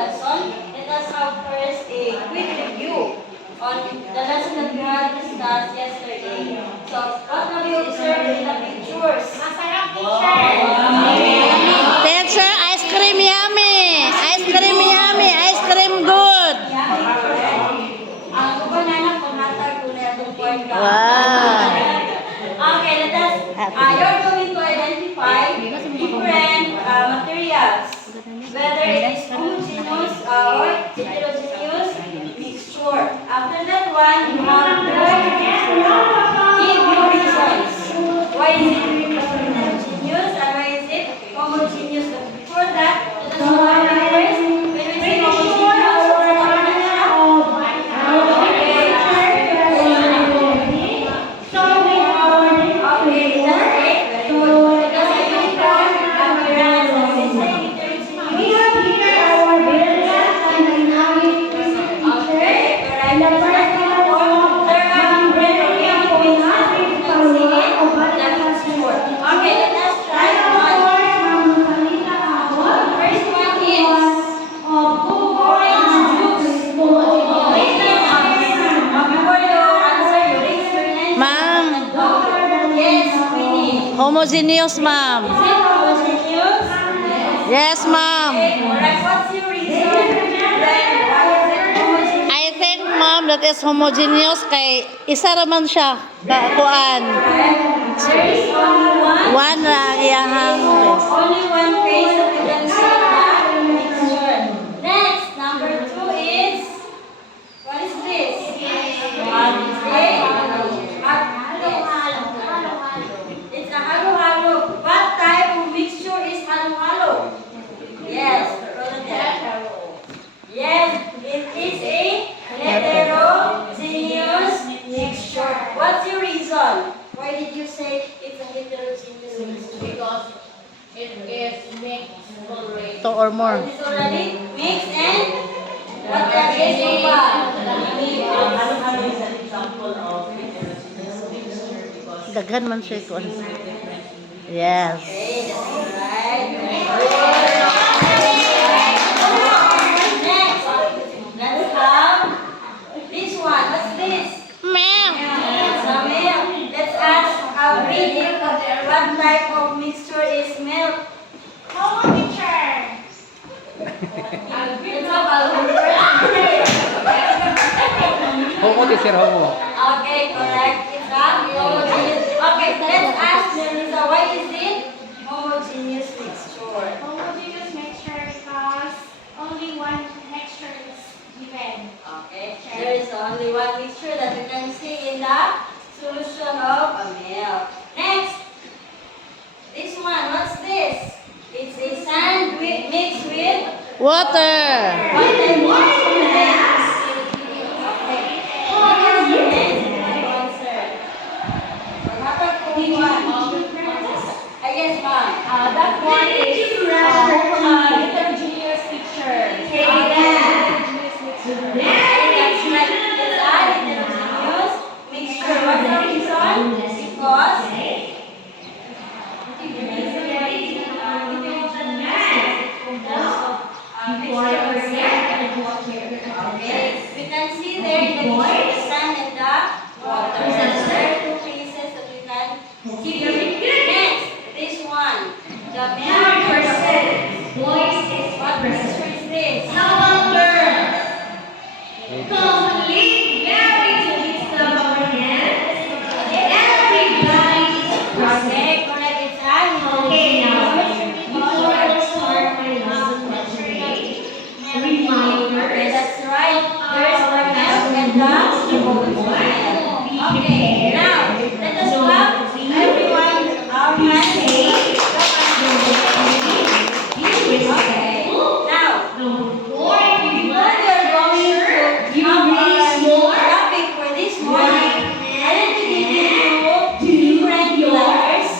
lesson. Let us have first a quick review on the lesson that we had discussed yesterday. So, what have you observed in the pictures? Masarap, teacher. Teacher, ice cream yummy! Ice cream yummy! Ice cream good! Ang banana kung hatag ko na itong point ka. Wow! Okay, let us, you're going to identify different materials. Whether it is homogeneous or heterogeneous mixture. After that one, you have to give your reasons. Why is it heterogeneous and why is it homogeneous? But before that, let us know first. When we say homogeneous, what's the common siya? Okay, that's great. Very good. Because a uniform appearance, when we say heterogeneous, okay, correct. It's not uniform. There are different organic mixes we can see it. That's sure. Okay, let us try one. First one is orange juice. Before you answer, you raise your hand. Ma'am. Yes, Queenie. Homogeneous, ma'am. Is it homogeneous? Yes, ma'am. Okay, correct. What's your reason? Then, why is it homogeneous? I think, ma'am, that is homogeneous kay isa raman siya kuan. There is only one. One ra iyahang Only one phase that you can see in the mixture. Next, number 2 is, what is this? What is it? It's a halo-halo. What type of mixture is halo-halo? Yes, yes, it is a heterogeneous mixture. What's your reason? Why did you say it's a heterogeneous mixture? Because it is mixed already. two or more. It is already mixed and what else is combined? Halo-halo is an example of heterogeneous mixture because Daghan man siya kuan. Yes. Okay, that's right. Very good. Next, let's have this one. What's this? Ma'am. It's a milk. Let's ask read what type of mixture is milk? Homo, teacher. Let's have a Homo, teacher, homo. Okay, correct. It's a homogeneous. Okay, let's ask Melissa, why is it homogeneous mixture? Homogeneous mixture because only one mixture is given. Okay, there is only one mixture that you can see in the solution of a milk. Next, this one, what's this? It's a sand mixed with Water. what type of mixture is this? Yes, ma'am. That one is heterogeneous mixture. Heterogeneous mixture. That's right. It's a heterogeneous mixture. What's the reason? Because okay, we can see there in the picture the sand and the water. There are two pieces that we can see. Next, this one. The milk percent. What mixture is this? Okay, correct. It's a okay, that's right. There's the milk and the okay, now let us clap everyone our hands. Okay, now before we are going to have our topic for this morning, I want to give you different letters.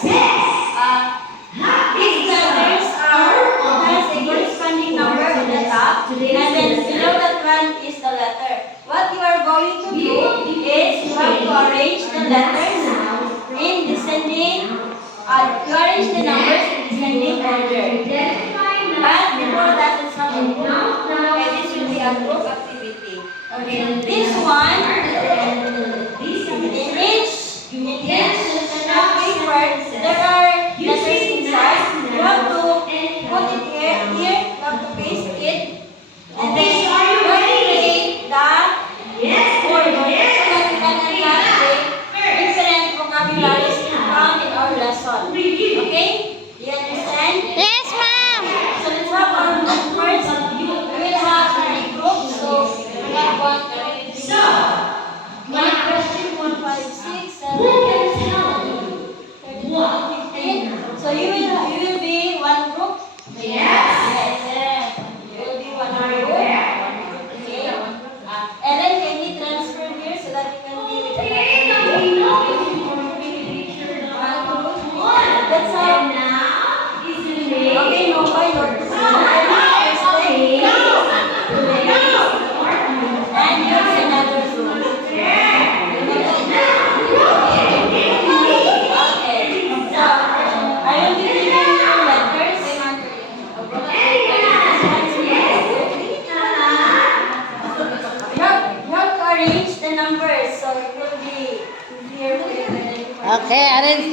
These letters has a corresponding number on the top, and then below that one is the letter. What you are going to do is you have to arrange the letters in descending, you arrange the numbers in descending order. But before that, let's have a be a group activity. Okay, this one, in each paper, there are letters inside. You have to put it here, you have to paste it, and then you have to read the word. So that you can unlock the different vocabularies found in our lesson. Okay? Do you understand? Yes, ma'am. So let's have our group first. We will have 3 groups. So we have 1, 5, 6, 7, 8, 9, 10, 11, 15. So you will be one group? Yes. You will be one group. Okay. Ellen, can we transfer here so that you can be with another group? Let's have okay, Nova, your and here's another group. Okay, so I will be giving you letters. You have to arrange the numbers so it will be clear for you to identify. Okay, arrange.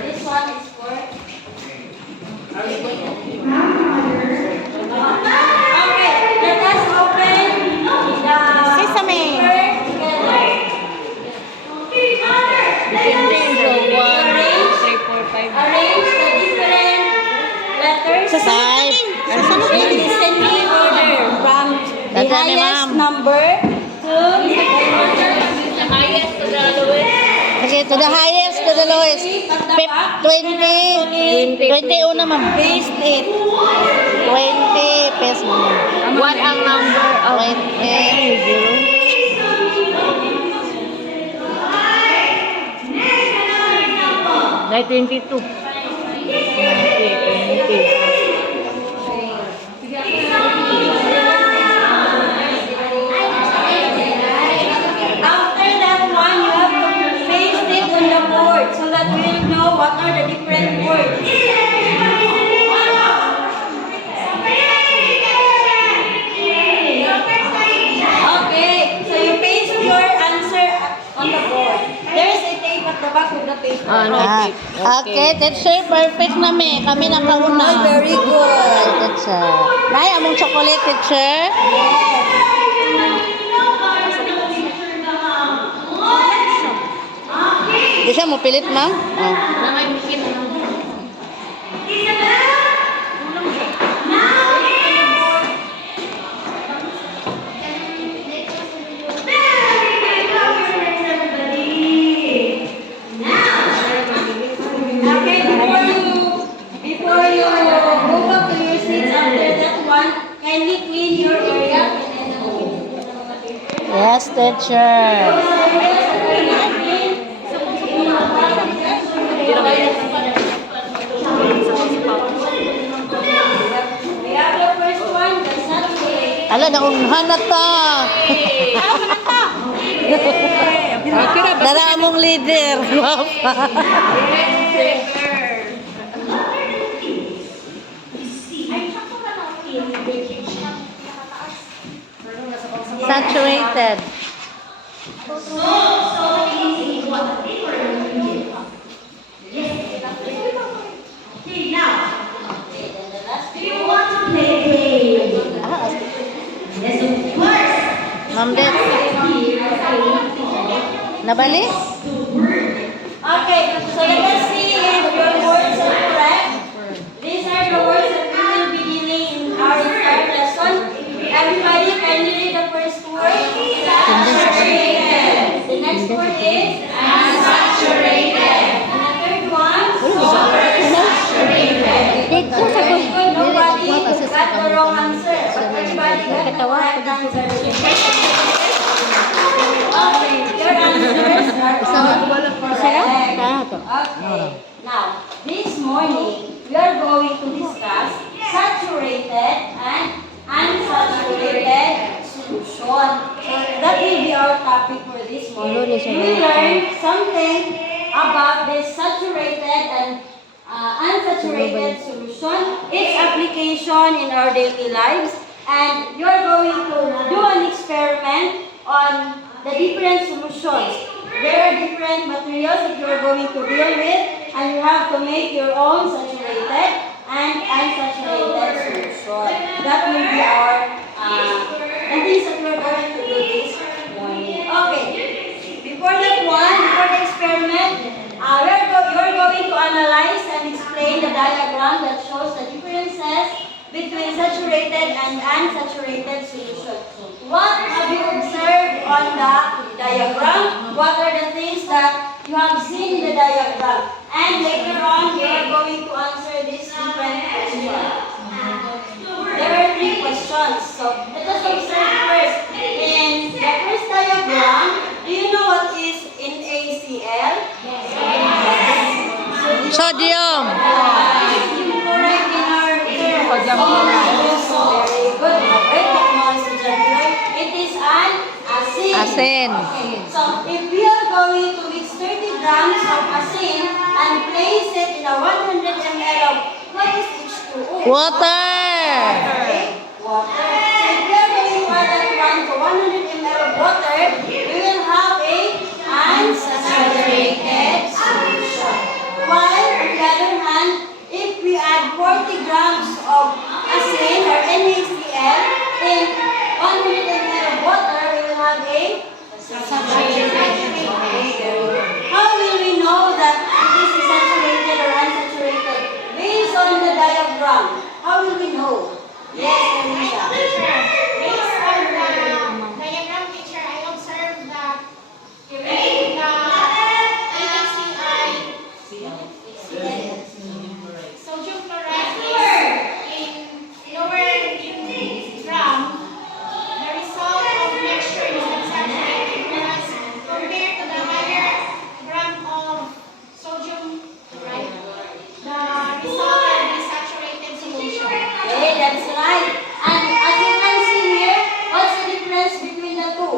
This one is for. Okay, let us open the Sesame. paper together. Arrange the different letters Five. in descending order from the That's me, highest ma'am. number to Okay, to the highest, to the lowest. 20. 20 una, ma'am. paste it. 20 pesos, ma'am. What ang number of 20. Like 22. After that one, you have to paste it on the board so that we will know what are the different words. Okay, so you paste your answer on the board. There's a tape at the back of the paper. Okay, teacher, perfect na me. Kami nakauna. Oh, very good. Okay, teacher. Nay, among chocolate, teacher. Di siya mo pilit, ma'am? Oh. Okay, before you go back to your seats after that one, kindly clean your area. Yes, teacher. We have the first one, the saturate. Ala, naunhan na ta. Dara among leader. Guwapa. Saturated. Ma'am Det. Nabali? Okay, so let us see if your words are correct. These are the words that we will be dealing in our entire lesson. Everybody, can you read the first word? Saturated. The next word is unsaturated. And the third one? Saturated. Very good. Nobody got the wrong answer. But everybody got the correct answer. Okay, your answers are all correct. Okay. Now, this morning, we are going to discuss saturated and unsaturated solution. So that will be our topic for this morning. We will learn something about the saturated and unsaturated solution, its application in our daily lives, and you're going to do an experiment on the different solutions. There are different materials that you're going to deal with, and you have to make your own saturated and unsaturated solution. That will be our the things that we're going to do this morning. Okay. Before the experiment, you're going to analyze and explain the diagram that shows the differences between saturated and unsaturated solution. What have you observed on the diagram? What are the things that you have seen in the diagram? And later on, you are going to answer these different questions. There are 3 questions. So let us observe first. In the first diagram, do you know what is NaCl? Sodium. Chloride in our term. Very good. Great technology, John. It is an acid. Asin. Okay. So if we are going to mix 30 grams of acid and place it in a 100 ml of what is H2O? Water. Okay, water. So if we are going to add that 100 ml of water, we will have a unsaturated solution. While on the other hand, if we add 40 grams of acid or NaCl in 100 ml of water, we will have a saturated. How will we know that this is saturated or unsaturated? Based on the diagram. How will we know? Yes, Alicia. Based on the diagram, teacher, I observed that the sodium chloride is in lower in gram. The result of mixture is unsaturated, whereas compared to the higher gram of sodium chloride, the result will be saturated solution. Okay, that's right. And as you can see here, what's the difference between the two?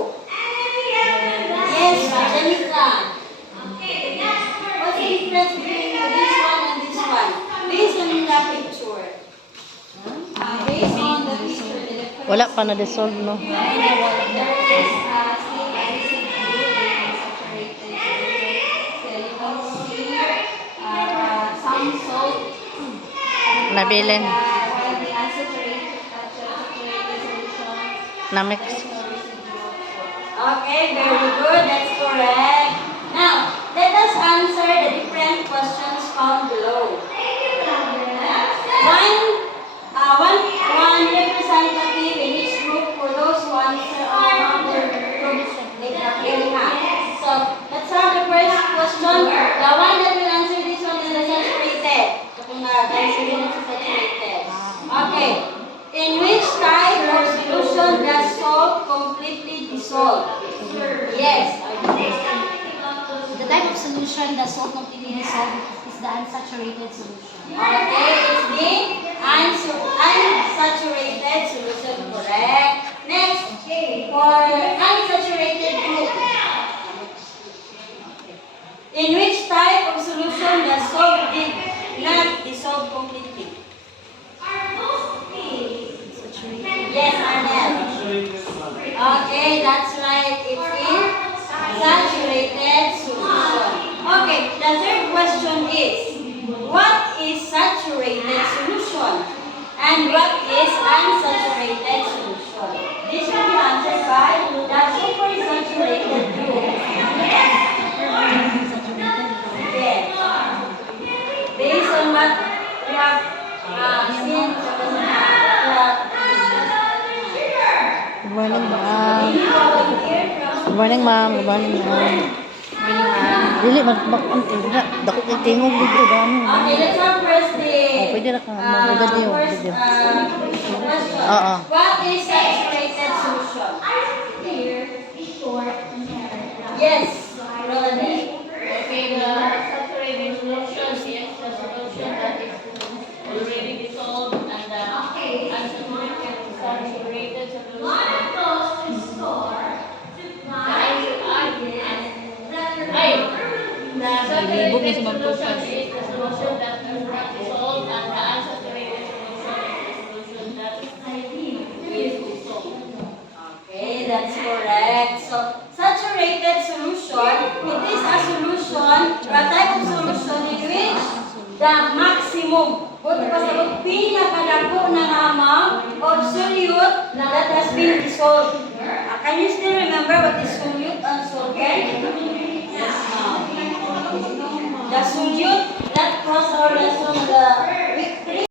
Yes, Janika. What's the difference between this one and this one? Based on the picture. Based on the picture, the difference. Wala pa na dissolve, no? There is acid group and saturated silicon some salt. Nabilin. While the unsaturated solution. Na-mix. Okay, very good. That's correct. Now, let us answer the different questions found below. One representative in each group for those who answer on their groups they clearly have. So, let's have the first question. The one that will answer this one is the saturated. Saturated. Okay. In which type of solution does salt completely dissolve? Yes. The type of solution that salt completely dissolved is the unsaturated solution. Okay, it's the unsaturated solution, correct. Next, for unsaturated group. In which type of solution does salt did not dissolve completely? Yes, Arnel. Okay, that's right. It's in saturated solution. Okay, the third question is, what is saturated solution? And what is unsaturated solution? This will be answered by the supersaturated group. Yes. Based on what we have seen, Good morning, ma'am. Good morning, ma'am. Good morning, ma'am. Dili, dako kay tingog dito, dami. Okay, let's have first the Pwede na ka, magugad niyo. first question. Oo. What is saturated solution? Yes, Roland. Okay, the saturated solution is the solution that is already dissolved and the unsaturated solution. Ilibog niya si Ma'am The Tukas. saturated solution is the solution that is not dissolved and the unsaturated solution is the solution that is pasabot pinakadako na nga amount of solute that has been dissolved. Can you still remember what is solute?